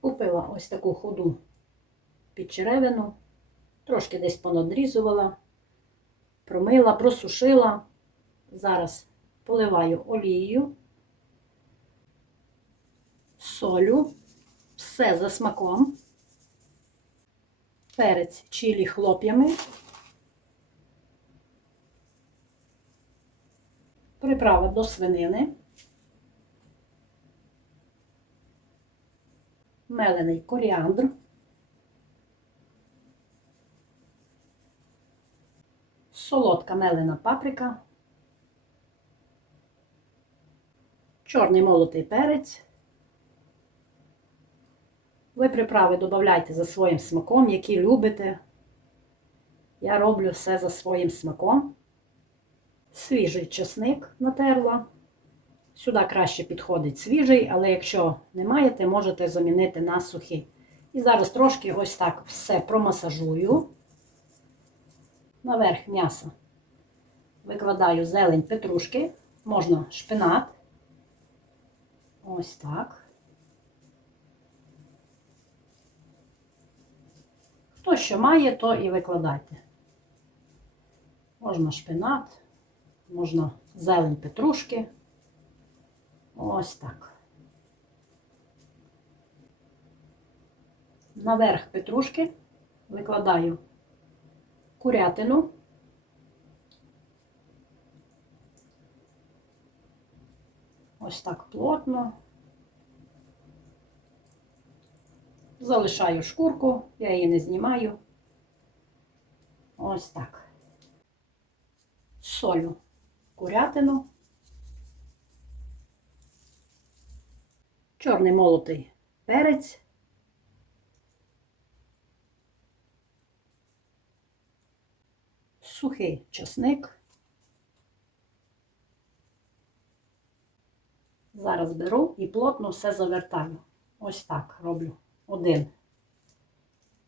Купила ось таку худу підчеревину, трошки десь понадрізувала, промила, просушила. Зараз поливаю олією, солю, все за смаком, перець чилі хлоп'ями, приправа до свинини. Мелений коріандр, солодка мелена паприка, чорний молотий перець. Ви приправи додавайте за своїм смаком, які любите. Я роблю все за своїм смаком. Свіжий чесник натерла. Сюди краще підходить свіжий, але якщо не маєте, можете замінити на сухий. І зараз трошки ось так все промасажую. Наверх м'яса викладаю зелень петрушки, можна шпинат. Ось так. Хто що має, то і викладайте. Можна шпинат, можна зелень петрушки. Ось так. Наверх петрушки викладаю курятину. Ось так плотно. Залишаю шкурку, я її не знімаю. Ось так. Солю курятину. Чорний молотий перець, сухий часник. Зараз беру і плотно все завертаю. Ось так роблю. Один.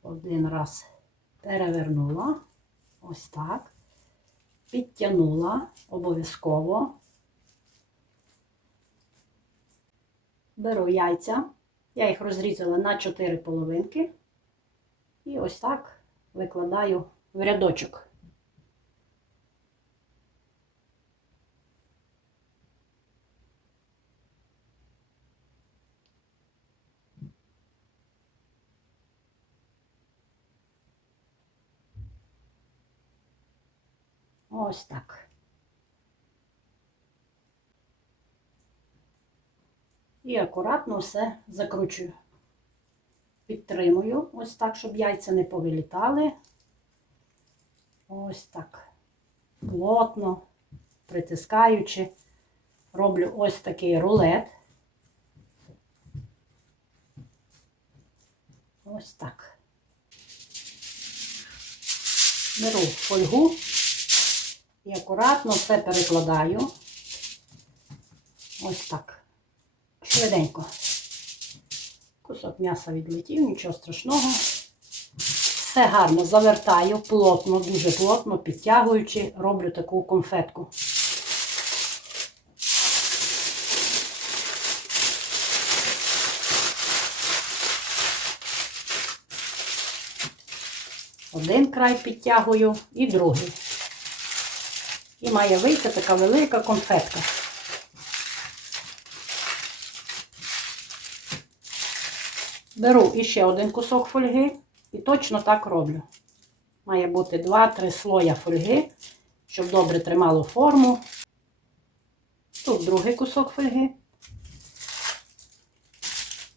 Один раз перевернула. Ось так. Підтягнула обов'язково. Беру яйця, я їх розрізала на 4 половинки і ось так викладаю в рядочок. Ось так. І акуратно все закручую. Підтримую, ось так, щоб яйця не повилітали. Ось так. Плотно, притискаючи, роблю ось такий рулет. Ось так. Беру фольгу і акуратно все перекладаю. Ось так швиденько. Кусок м'яса відлетів, нічого страшного. Все гарно завертаю, плотно, дуже плотно, підтягуючи, роблю таку конфетку. Один край підтягую і другий. І має вийти така велика конфетка. Беру іще один кусок фольги і точно так роблю. Має бути 2-3 слоя фольги, щоб добре тримало форму. Тут другий кусок фольги.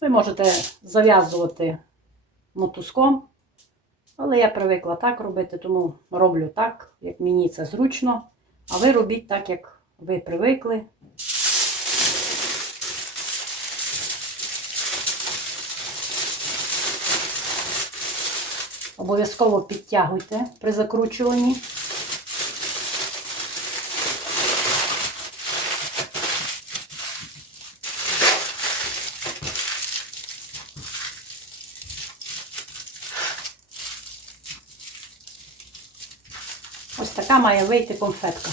Ви можете зав'язувати мотузком, але я привикла так робити, тому роблю так, як мені це зручно. А ви робіть так, як ви привикли. Обов'язково підтягуйте при закручуванні. Ось така має вийти конфетка.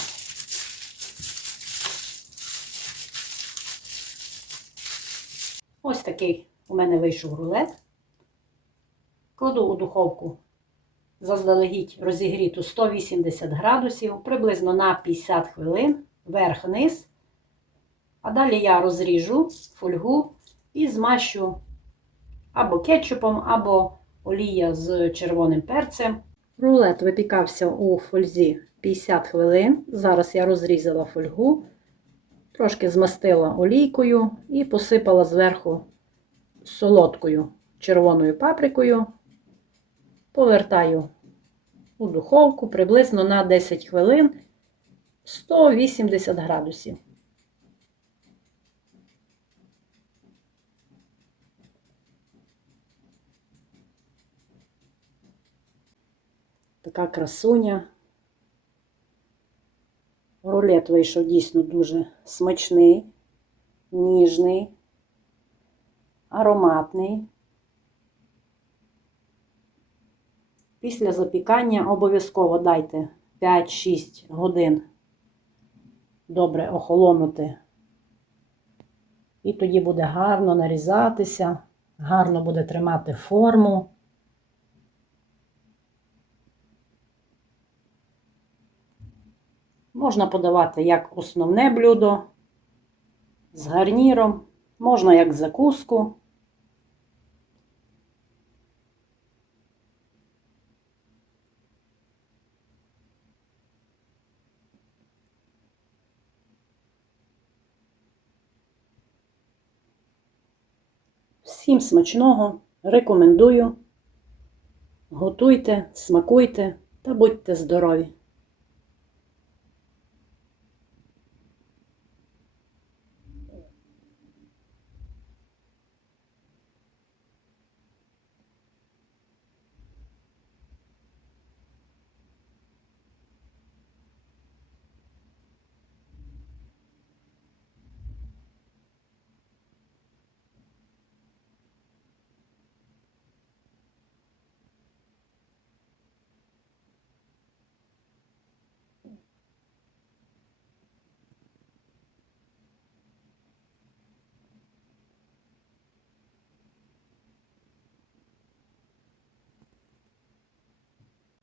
Ось такий у мене вийшов рулет. Кладу у духовку заздалегідь розігріту 180 градусів, приблизно на 50 хвилин, верх-низ. А далі я розріжу фольгу і змащу або кетчупом, або олія з червоним перцем. Рулет випікався у фользі 50 хвилин. Зараз я розрізала фольгу, трошки змастила олійкою і посипала зверху солодкою червоною паприкою. Повертаю у духовку приблизно на 10 хвилин 180 градусів. Така красуня. Рулет вийшов дійсно дуже смачний, ніжний, ароматний. Після запікання обов'язково дайте 5-6 годин добре охолонути. І тоді буде гарно нарізатися, гарно буде тримати форму. Можна подавати як основне блюдо з гарніром, можна як закуску. Всім смачного, рекомендую. Готуйте, смакуйте та будьте здорові!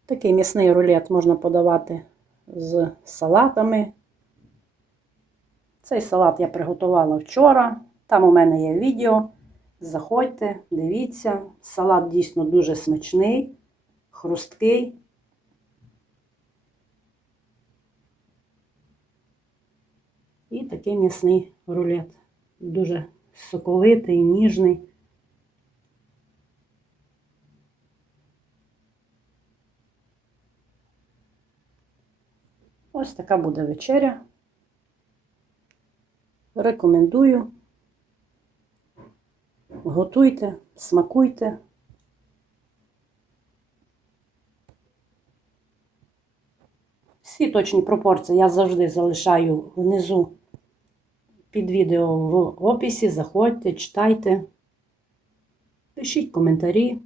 Такий м'ясний рулет можна подавати з салатами. Цей салат я приготувала вчора. Там у мене є відео. Заходьте, дивіться. Салат дійсно дуже смачний, хрусткий. І такий м'ясний рулет. Дуже соковитий, ніжний. Ось така буде вечеря. Рекомендую. Готуйте, смакуйте. Всі точні пропорції я завжди залишаю внизу під відео в описі. Заходьте, читайте, пишіть коментарі.